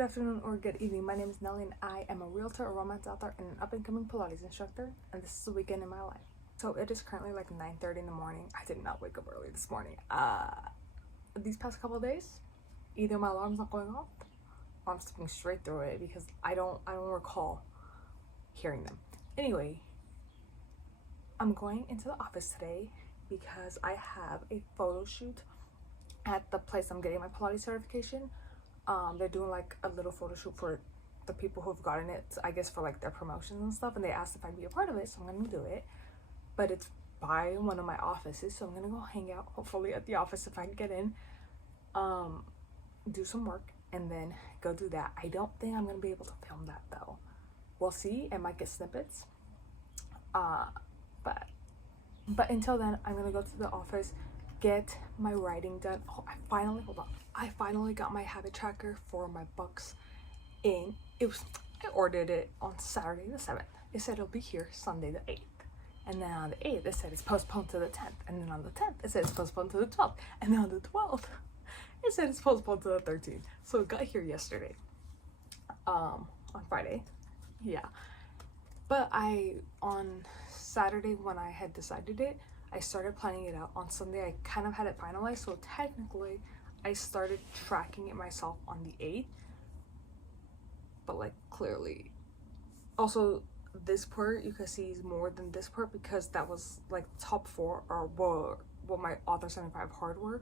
good afternoon, or good evening. My name is Nelly, and I am a realtor, a romance author, and an up-and-coming Pilates instructor, and this is the weekend in my life. So it is currently like 9:30 in the morning. I did not wake up early this morning. These past couple of days, either my alarm's not going off, or I'm sleeping straight through it because I don't recall hearing them. Anyway, I'm going into the office today because I have a photo shoot at the place I'm getting my Pilates certification. They're doing like a little photo shoot for the people who've gotten it, I guess, for like their promotions and stuff, and they asked if I'd be a part of it, so I'm gonna do it. But it's by one of my offices, so I'm gonna go hang out, hopefully at the office if I can get in, do some work, and then go do that. I don't think I'm gonna be able to film that though. We'll see. I might get snippets, but until then, I'm gonna go to the office, get my writing done. Oh, I finally got my habit tracker for my books in. I ordered it on Saturday the 7th. It said it'll be here Sunday the 8th. And then on the 8th, it said it's postponed to the 10th. And then on the 10th, it said it's postponed to the 12th. And then on the 12th, it said it's postponed to the 13th. So it got here yesterday, on Friday. Yeah. But on Saturday, when I had decided it, I started planning it out. On Sunday, I kind of had it finalized. So technically, I started tracking it myself on the 8th. But like clearly, also this part you can see is more than this part because that was like top 4 or what my author 75 hard were.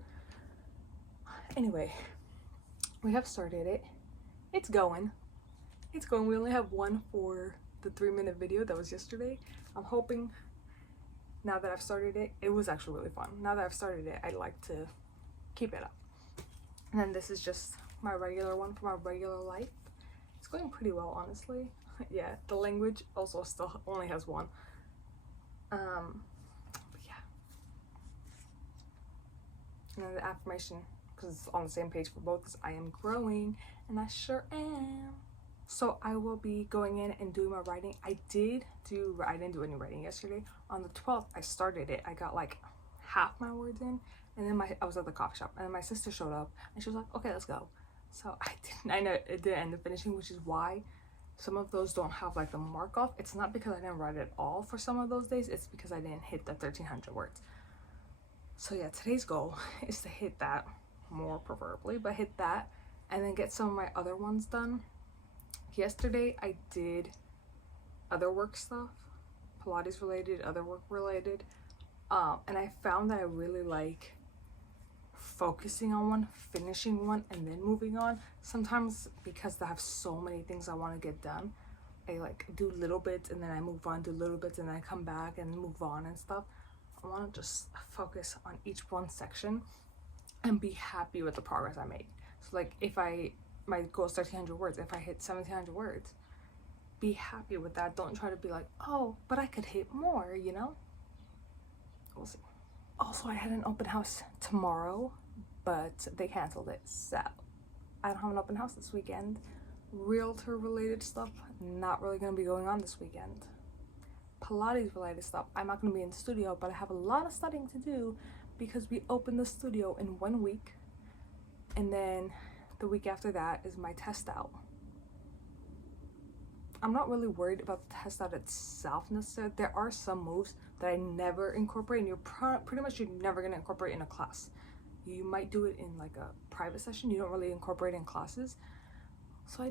Anyway, we have started it. It's going. We only have one for the 3-minute video that was yesterday. I'm hoping now that I've started it, it was actually really fun. Now that I've started it, I'd like to keep it up. And then this is just my regular one for my regular life. It's going pretty well, honestly. Yeah, the language also still only has one. But yeah. And then the affirmation, because it's on the same page for both, is I am growing, and I sure am. So I will be going in and doing my writing. I didn't do any writing yesterday. On the 12th, I started it. I got like half my words in, and then I was at the coffee shop, and then my sister showed up, and she was like, okay, let's go. So I know it didn't end up finishing, which is why some of those don't have like the mark off. It's not because I didn't write it all for some of those days, it's because I didn't hit the 1300 words. So yeah, today's goal is to hit that more, preferably, but hit that and then get some of my other ones done. Yesterday I did other work stuff, Pilates related, other work related, and I found that I really like focusing on one, finishing one, and then moving on. Sometimes because I have so many things I want to get done, I like do little bits and then I move on, do little bits and then I come back and move on and stuff. I want to just focus on each one section and be happy with the progress I made. So like if my goal is 1300 words, if I hit 1700 words, be happy with that. Don't try to be like, oh, but I could hit more, you know? We'll see. Also, I had an open house tomorrow, but they canceled it, so I don't have an open house this weekend. Realtor related stuff, not really going to be going on this weekend. Pilates related stuff, I'm not going to be in the studio, but I have a lot of studying to do because we open the studio in 1 week, and then the week after that is my test out. I'm not really worried about the test out itself necessarily. There are some moves that I never incorporate, and you're pretty much you're never going to incorporate in a class. You might do it in like a private session. You don't really incorporate in classes. So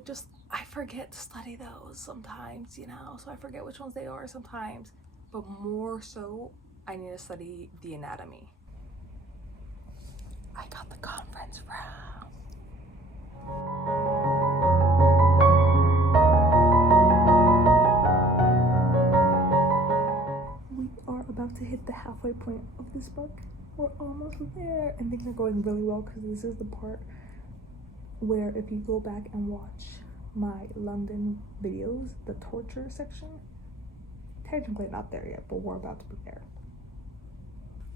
I forget to study those sometimes, you know, so I forget which ones they are sometimes. But more so, I need to study the anatomy. I got the conference round. We are about to hit the halfway point of this book. We're almost there, and things are going really well because this is the part where if you go back and watch my London videos, the torture section, technically not there yet, but we're about to be there.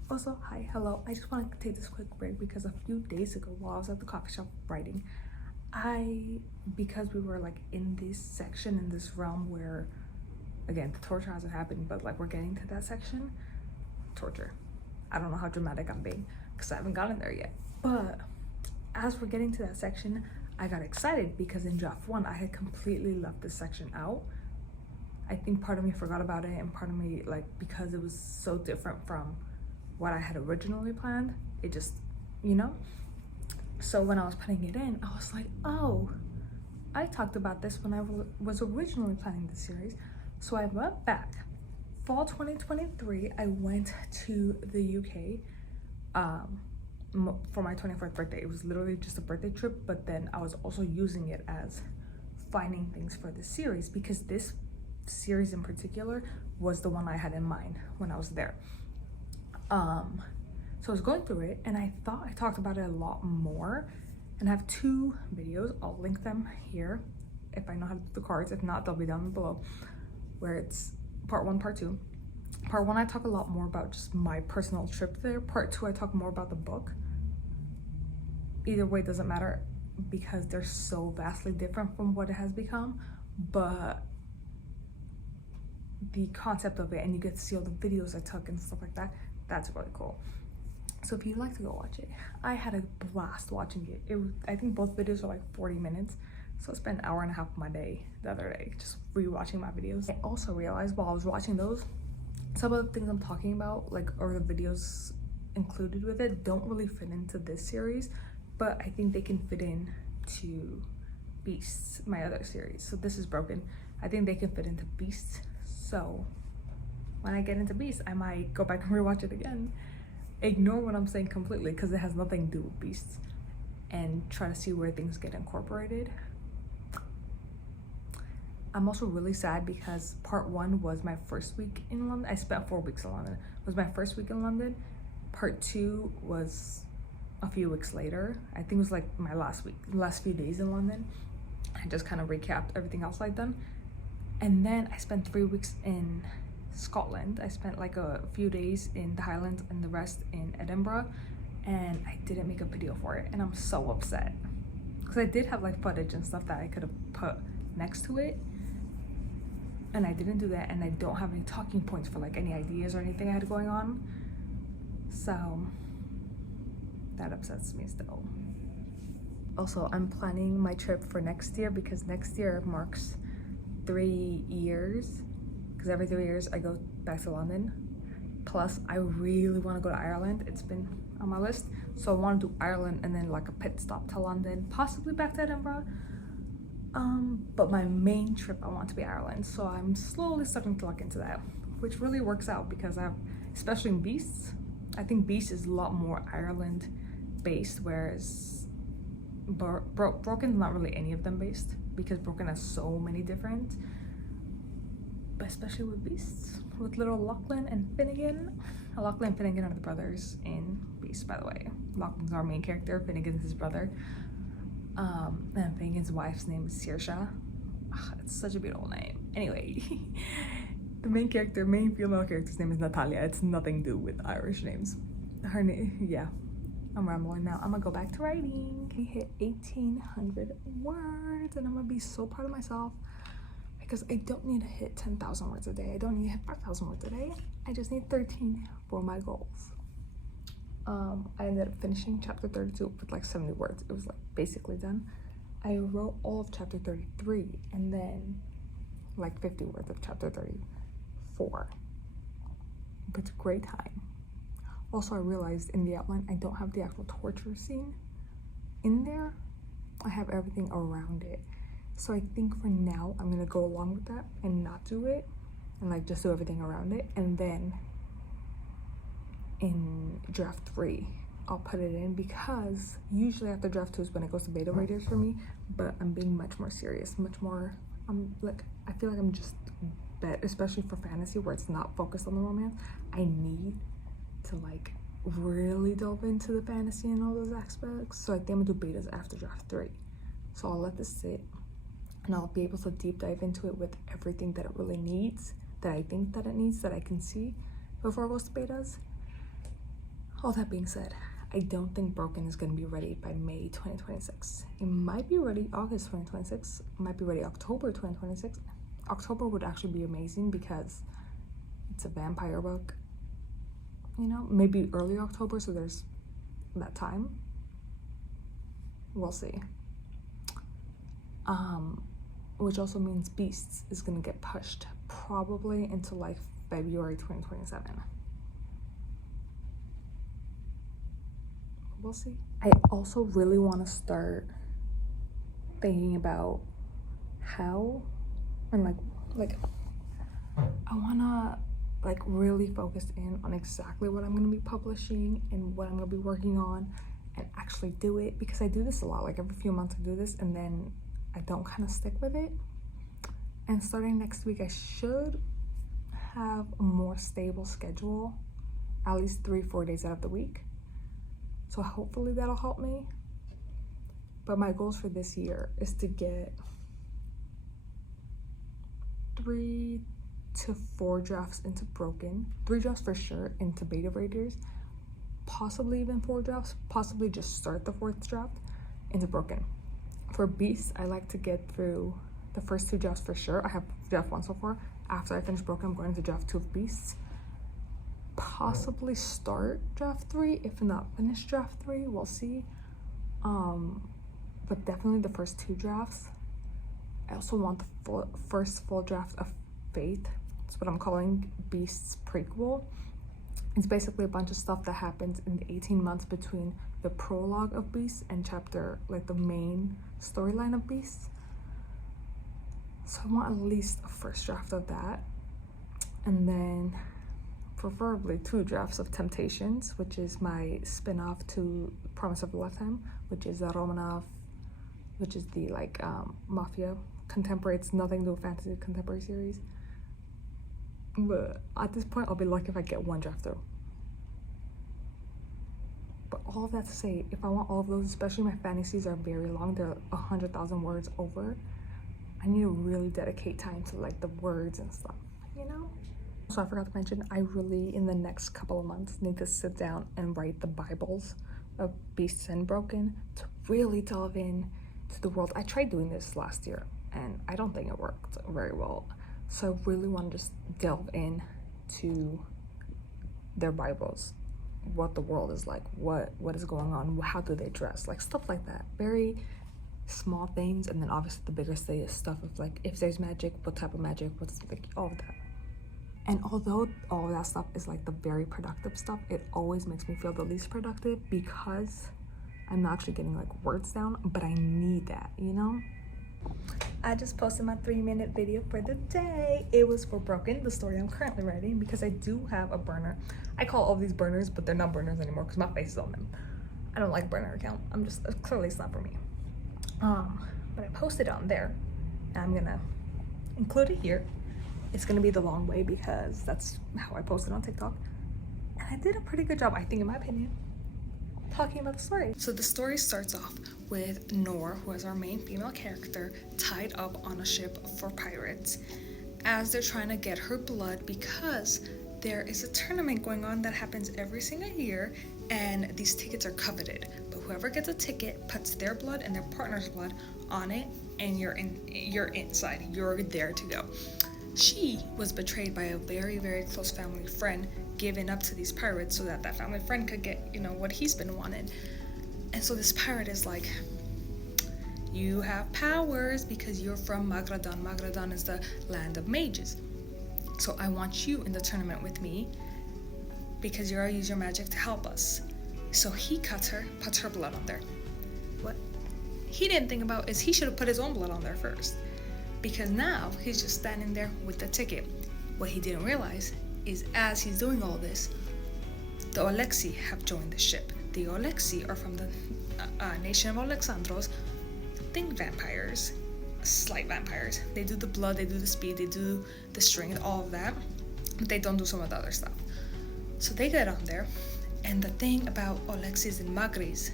Also, hi, hello. I just want to take this quick break because a few days ago while I was at the coffee shop writing, because we were like in this section, in this realm where, again, the torture hasn't happened, but like we're getting to that section, torture. I don't know how dramatic I'm being because I haven't gotten there yet. But as we're getting to that section, I got excited because in draft 1 I had completely left this section out. I think part of me forgot about it, and part of me, like, because it was so different from what I had originally planned, it just, you know. So when I was putting it in, I was like, oh, I talked about this when I was originally planning this series. So I went back. Fall 2023, I went to the UK for my 24th birthday. It was literally just a birthday trip, but then I was also using it as finding things for the series, because this series in particular was the one I had in mind when I was there. So I was going through it, and I thought I talked about it a lot more, and I have 2 videos. I'll link them here if I know how to do the cards. If not, they'll be down below, where it's part 1, part 2. Part 1, I talk a lot more about just my personal trip there. Part 2, I talk more about the book. Either way, doesn't matter, because they're so vastly different from what it has become, but the concept of it, and you get to see all the videos I took and stuff like that, that's really cool. So if you'd like to go watch it, I had a blast watching it. I think both videos are like 40 minutes, so I spent an hour and a half of my day the other day just rewatching my videos. I also realized while I was watching those, some of the things I'm talking about, like, or the videos included with it, don't really fit into this series, but I think they can fit in to Beasts, my other series. So this is Broken. I think they can fit into Beasts. So when I get into Beasts, I might go back and rewatch it again. Ignore what I'm saying completely, because it has nothing to do with Beasts, and try to see where things get incorporated. I'm also really sad because part 1 was my first week in London. I spent 4 weeks in London. It was my first week in London. Part 2 was a few weeks later. I think it was like my last few days in London. I just kind of recapped everything else I'd done. And then I spent 3 weeks in Scotland. I spent like a few days in the Highlands and the rest in Edinburgh, and I didn't make a video for it, and I'm so upset, because I did have like footage and stuff that I could have put next to it, and I didn't do that, and I don't have any talking points for like any ideas or anything I had going on, so that upsets me still. Also, I'm planning my trip for next year, because next year marks 3 years, because every 3 years I go back to London. Plus, I really want to go to Ireland. It's been on my list, so I want to do Ireland and then like a pit stop to London, possibly back to Edinburgh. But my main trip, I want to be Ireland, so I'm slowly starting to look into that, which really works out, because especially in Beasts, I think Beasts is a lot more Ireland based, whereas Broken's not really any of them based, because Broken has so many different, but especially with Beasts, with little Lachlan and Finnegan. Lachlan and Finnegan are the brothers in Beasts, by the way. Lachlan's our main character, Finnegan's his brother. And Finnegan's wife's name is Saoirse. It's such a beautiful name. Anyway, the main female character's name is Natalia. It's nothing to do with Irish names. Her name, yeah. I'm rambling now. I'm gonna go back to writing. We hit 1,800 words, and I'm gonna be so proud of myself, because I don't need to hit 10,000 words a day. I don't need to hit 5,000 words a day. I just need 13 for my goals. I ended up finishing chapter 32 with like 70 words. It was like basically done. I wrote all of chapter 33 and then like 50 words of chapter 34. But it's a great time. Also, I realized in the outline I don't have the actual torture scene in there. I have everything around it. So I think for now I'm gonna go along with that and not do it, and like just do everything around it, and then in draft 3 I'll put it in, because usually after draft 2 is when it goes to beta readers for me, but I'm being much more serious, much more, I feel like I'm just better, especially for fantasy where it's not focused on the romance. I need to like really delve into the fantasy and all those aspects, so I think I'm gonna do betas after draft 3. So I'll let this sit, and I'll be able to deep dive into it with everything that it really needs, that I think that it needs, that I can see before it goes to betas. All that being said, I don't think Broken is going to be ready by May 2026. It might be ready August 2026. It might be ready October 2026. October would actually be amazing because it's a vampire book. You know, maybe early October, so there's that time. We'll see. which also means Beasts is gonna get pushed probably into like February 2027. We'll see. I also really want to start thinking about how and like I want to like really focus in on exactly what I'm going to be publishing and what I'm going to be working on and actually do it, because I do this a lot. Like every few months I do this and then I don't kind of stick with it. And starting next week I should have a more stable schedule, at least 3-4 days out of the week. So hopefully that'll help me. But my goals for this year is to get 3 to 4 drafts into Broken, 3 drafts for sure into beta readers, possibly even 4 drafts, possibly just start the 4th draft into Broken. For Beasts, I like to get through the first 2 drafts for sure. I have draft 1 so far. After I finish Broken, I'm going into draft 2 of Beasts. Possibly start draft 3, if not finish draft 3, we'll see. But definitely the first 2 drafts. I also want the first full draft of Faith. That's what I'm calling Beast's prequel. It's basically a bunch of stuff that happens in the 18 months between the prologue of Beasts and chapter, like the main storyline of Beasts. So I want at least a first draft of that. And then preferably 2 drafts of Temptations, which is my spin-off to Promise of a Lifetime, which is Romanov, which is the like mafia contemporary. It's nothing to do with fantasy contemporary series. But at this point, I'll be lucky if I get 1 draft through. But all of that to say, if I want all of those, especially my fantasies are very long, they're 100,000 words over, I need to really dedicate time to like the words and stuff, you know? So I forgot to mention, I really, in the next couple of months, need to sit down and write the Bibles of Beasts and Broken to really delve in to the world. I tried doing this last year and I don't think it worked very well. So I really want to just delve in to their Bibles, what the world is like, what is going on, how do they dress, like stuff like that. Very small things. And then obviously the biggest thing is stuff of like, if there's magic, what type of magic, what's like all of that. And although all of that stuff is like the very productive stuff, it always makes me feel the least productive because I'm not actually getting like words down, but I need that, you know? I just posted my 3-minute video for the day. It was for Broken, the story I'm currently writing, because I do have a burner. I call all these burners, but they're not burners anymore because my face is on them. I don't like burner account. I'm just, clearly it's not for me. But I posted on there and I'm gonna include it here. It's gonna be the long way because that's how I posted on TikTok. And I did a pretty good job, I think, in my opinion, talking about the story. So the story starts off with Noor, who is our main female character, tied up on a ship for pirates as they're trying to get her blood because there is a tournament going on that happens every single year and these tickets are coveted. But whoever gets a ticket puts their blood and their partner's blood on it and you're inside. You're there to go. She was betrayed by a very, very close family friend, given up to these pirates so that family friend could get, you know, what he's been wanting. And so this pirate is like, you have powers because you're from Magradan. Magradan is the land of mages. So I want you in the tournament with me because you're gonna use your magic to help us. So he puts her blood on there. What he didn't think about is he should have put his own blood on there first, because now he's just standing there with the ticket. What he didn't realize is as he's doing all this, the Oleksi have joined the ship. The Oleksi are from the nation of Alexandros. Think vampires, slight vampires. They do the blood, they do the speed, they do the strength, all of that. But they don't do some of the other stuff. So they get on there, and the thing about Oleksis and Magris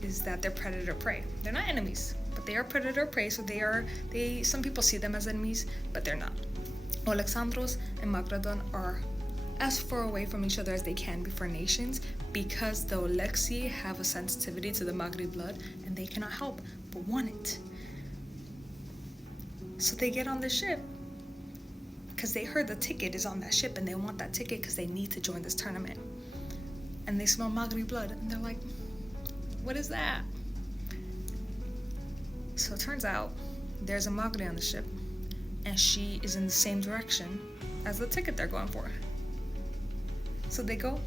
is that they're predator-prey. They're not enemies, but they are predator-prey, so some people see them as enemies, but they're not. Alexandros and Magradon are as far away from each other as they can be for nations because the Oleksi have a sensitivity to the Magri blood and they cannot help but want it. So they get on the ship because they heard the ticket is on that ship and they want that ticket because they need to join this tournament. And they smell Magri blood and they're like, what is that? So it turns out there's a Magri on the ship, and she is in the same direction as the ticket they're going for. So they go,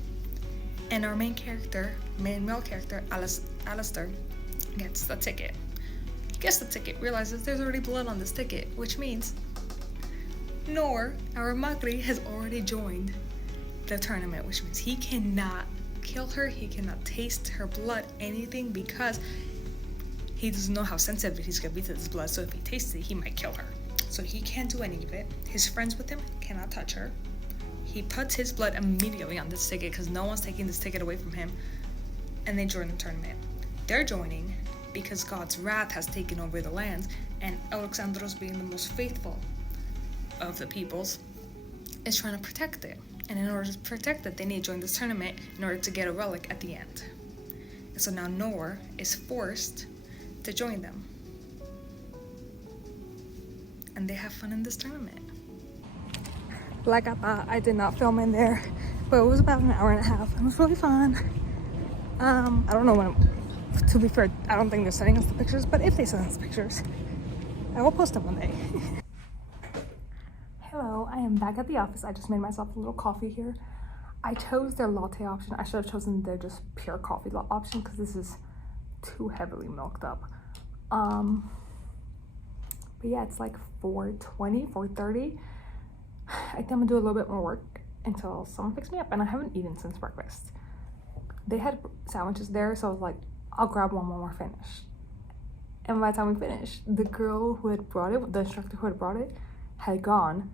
and our main male character, Alistair, gets the ticket. Gets the ticket, realizes there's already blood on this ticket, which means Noor, our Magri, has already joined the tournament, which means he cannot kill her, he cannot taste her blood, anything, because he doesn't know how sensitive he's gonna be to this blood, so if he tastes it, he might kill her. So he can't do any of it. His friends with him cannot touch her. He puts his blood immediately on this ticket because no one's taking this ticket away from him, and they join the tournament. They're joining because God's wrath has taken over the lands, and Alexandros, being the most faithful of the peoples, is trying to protect it. And in order to protect it, they need to join this tournament in order to get a relic at the end. And so now Noor is forced to join them. And they have fun in this tournament. Like I thought, I did not film in there, but it was about an hour and a half. It was really fun. I don't know when, to be fair, I don't think they're sending us the pictures, but if they send us pictures, I will post them one day. Hello, I am back at the office. I just made myself a little coffee here. I chose their latte option. I should have chosen their just pure coffee option because this is too heavily milked up. But yeah, it's like 4:20, 4:30. I think I'm gonna do a little bit more work until someone picks me up, and I haven't eaten since breakfast. They had sandwiches there, so I was like, I'll grab one when we're finished. And by the time we finished, the girl who had brought it, the instructor who had brought it, had gone,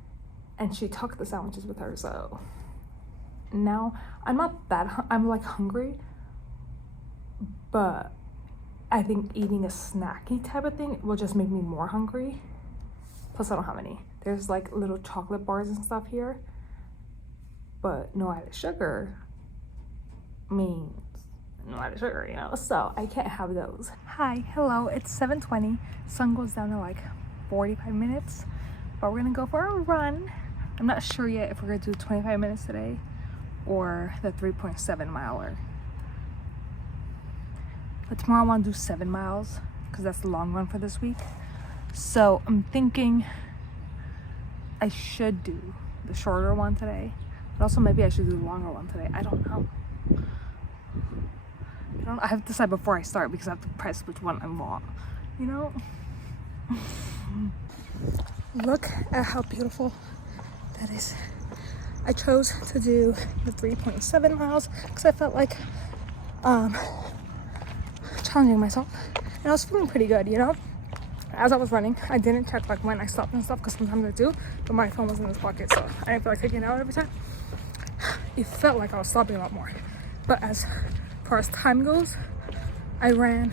and she took the sandwiches with her. So now I'm not that I'm like hungry, but I think eating a snacky type of thing will just make me more hungry. Plus I don't have any. There's like little chocolate bars and stuff here, but no added sugar means no added sugar, you know, so I can't have those. Hi, hello, it's 7:20. Sun goes down in like 45 minutes, but we're gonna go for a run. I'm not sure yet if we're gonna do 25 minutes today or the 3.7 miler. But tomorrow I want to do 7 miles because that's the long run for this week. So I'm thinking I should do the shorter one today, but also maybe I should do the longer one today. I don't know. I have to decide before I start because I have to press which one I want, you know? Look at how beautiful that is. I chose to do the 3.7 miles because I felt like challenging myself, and I was feeling pretty good, you know? As I was running, I didn't check like when I stopped and stuff because sometimes I do, but my phone was in this pocket, so I didn't feel like taking it out every time. It felt like I was stopping a lot more, but as far as time goes, I ran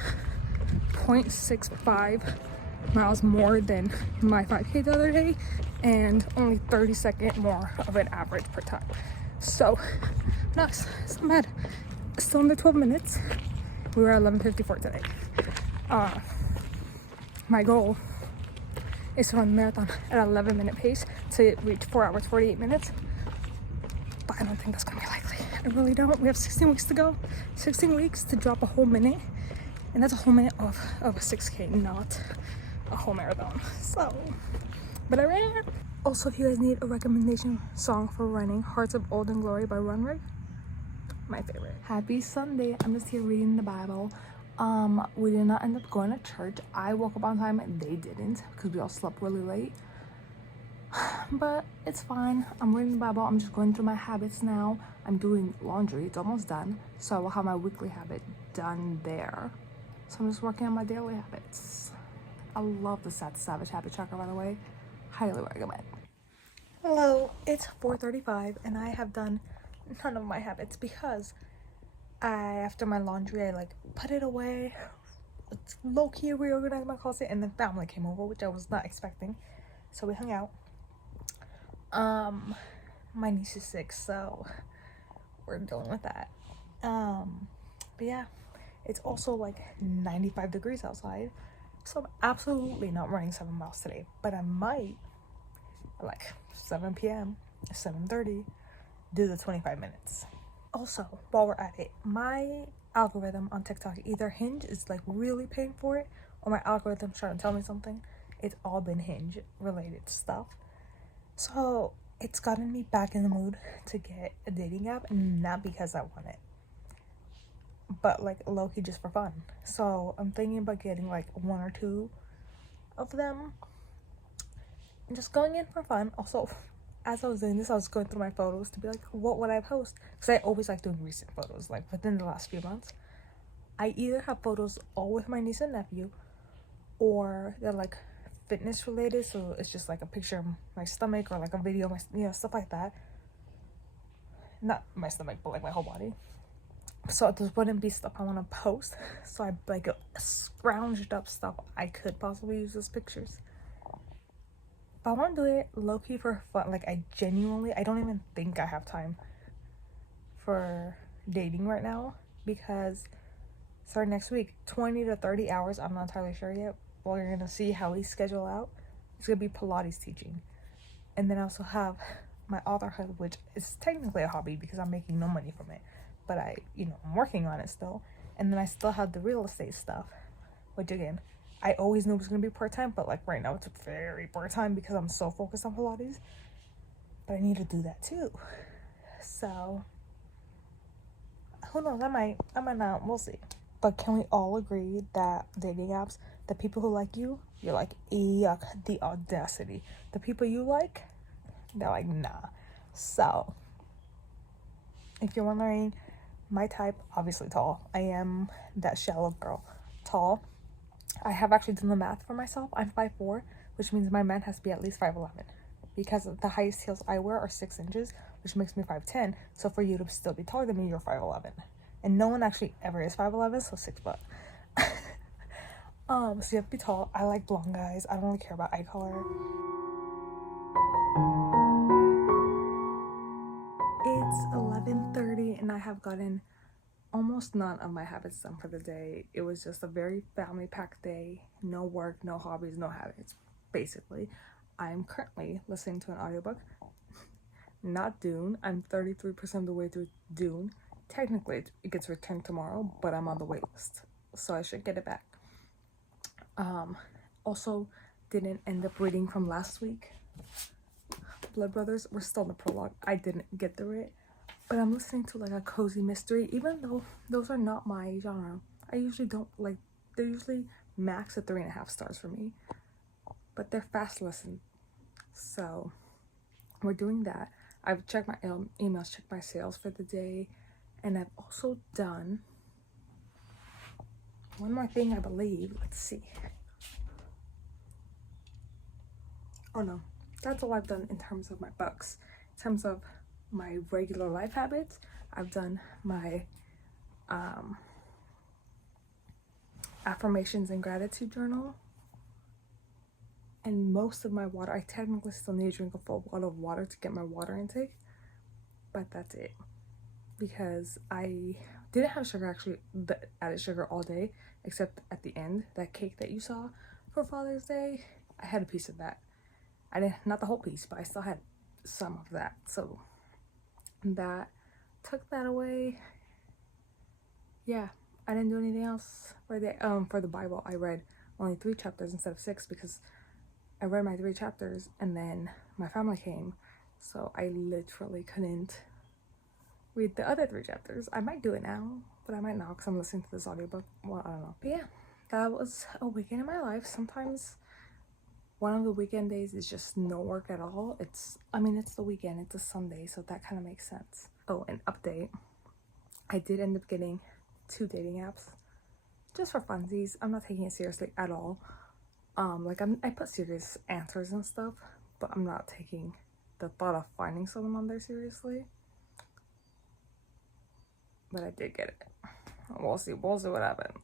0.65 miles more than my 5K the other day, and only 30-second more of an average per time. So nice, it's not bad. Still under 12 minutes. We were at 11:54 today. My goal is to run the marathon at an 11-minute pace to reach 4 hours 48 minutes, but I don't think that's gonna be likely. I really don't. We have 16 weeks to go. 16 weeks to drop a whole minute, and that's a whole minute of a 6K, not a whole marathon. So, but I ran. Also, if you guys need a recommendation song for running, Hearts of Old and Glory by Runrig, my favorite. Happy Sunday. I'm just here reading the Bible. We did not end up going to church. I woke up on time and they didn't because we all slept really late. But it's fine. I'm reading the Bible. I'm just going through my habits now. I'm doing laundry. It's almost done. So I will have my weekly habit done there. So I'm just working on my daily habits. I love the Savage Habit Tracker, by the way. Highly recommend. Hello, it's 4:35 and I have done none of my habits because after my laundry, I like put it away. It's low-key reorganized my closet, and then family came over, which I was not expecting. So we hung out. My niece is sick, so we're dealing with that. But yeah, it's also like 95 degrees outside, so I'm absolutely not running 7 miles today, but I might at like 7 p.m. 7:30 do the 25 minutes. Also, while we're at it, my algorithm on TikTok, either Hinge is like really paying for it, or my algorithm's trying to tell me something. it's all been Hinge related stuff. So it's gotten me back in the mood to get a dating app, and not because I want it, but like low-key just for fun. So I'm thinking about getting like one or two of them and just going in for fun. Also, as I was doing this, I was going through my photos to be like, what would I post? Because I always like doing recent photos, like within the last few months. I either have photos all with my niece and nephew, or they're like fitness related, so it's just like a picture of my stomach, or like a video of my, stuff like that. Not my stomach, but like my whole body. So this wouldn't be stuff I want to post. So I like scrounged up stuff I could possibly use as pictures. But I want to do it low-key for fun. Like, I don't even think I have time for dating right now, because starting next week, 20 to 30 hours, I'm not entirely sure yet. Well, you're going to see how we schedule out. It's going to be Pilates teaching. And then I also have my authorhood, which is technically a hobby because I'm making no money from it. But I'm working on it still. And then I still have the real estate stuff, which again, I always knew it was going to be part-time, but like right now it's very part-time because I'm so focused on Pilates. But I need to do that too. So, who knows, I might not, we'll see. But can we all agree that dating apps, the people who like you, you're like, yuck, the audacity. The people you like, they're like, nah. So, if you're wondering, my type, obviously tall. I am that shallow girl. Tall. I have actually done the math for myself. I'm 5'4", which means my man has to be at least 5'11", because the highest heels I wear are 6 inches, which makes me 5'10". So for you to still be taller than me, you're 5'11". And no one actually ever is 5'11", so 6 foot. So you have to be tall. I like blonde guys. I don't really care about eye color. It's 11:30 and I have gotten almost none of my habits done for the day. It was just a very family-packed day. No work, no hobbies, no habits, basically. I'm currently listening to an audiobook. Not Dune. I'm 33% of the way through Dune. Technically, it gets returned tomorrow, but I'm on the wait list, so I should get it back. Also, didn't end up reading from last week. Blood Brothers. We're still in the prologue. I didn't get through it. But I'm listening to like a cozy mystery, even though those are not my genre. I usually don't like, they're usually max at 3.5 stars for me. But they're fast listen. So we're doing that. I've checked my emails, checked my sales for the day. And I've also done one more thing, I believe. Let's see. Oh no, that's all I've done in terms of my books. In terms of my regular life habits, I've done my affirmations and gratitude journal, and most of my water. I technically still need to drink a full bottle of water to get my water intake, but that's it, because I didn't have sugar, actually added sugar all day except at the end. That cake that you saw for Father's Day, I had a piece of that. I didn't, not the whole piece, but I still had some of that, so that took that away. Yeah, I didn't do anything else for the Bible. I read only 3 chapters instead of 6 because I read my 3 chapters and then my family came, so I literally couldn't read the other 3 chapters. I might do it now, but I might not because I'm listening to this audiobook. Well, I don't know. But yeah, that was a weekend in my life. Sometimes one of the weekend days is just no work at all. It's the weekend, it's a Sunday, so that kind of makes sense. Oh, an update. I did end up getting 2 dating apps just for funsies. I'm not taking it seriously at all. I put serious answers and stuff, but I'm not taking the thought of finding someone on there seriously. But I did get it. We'll see what happens.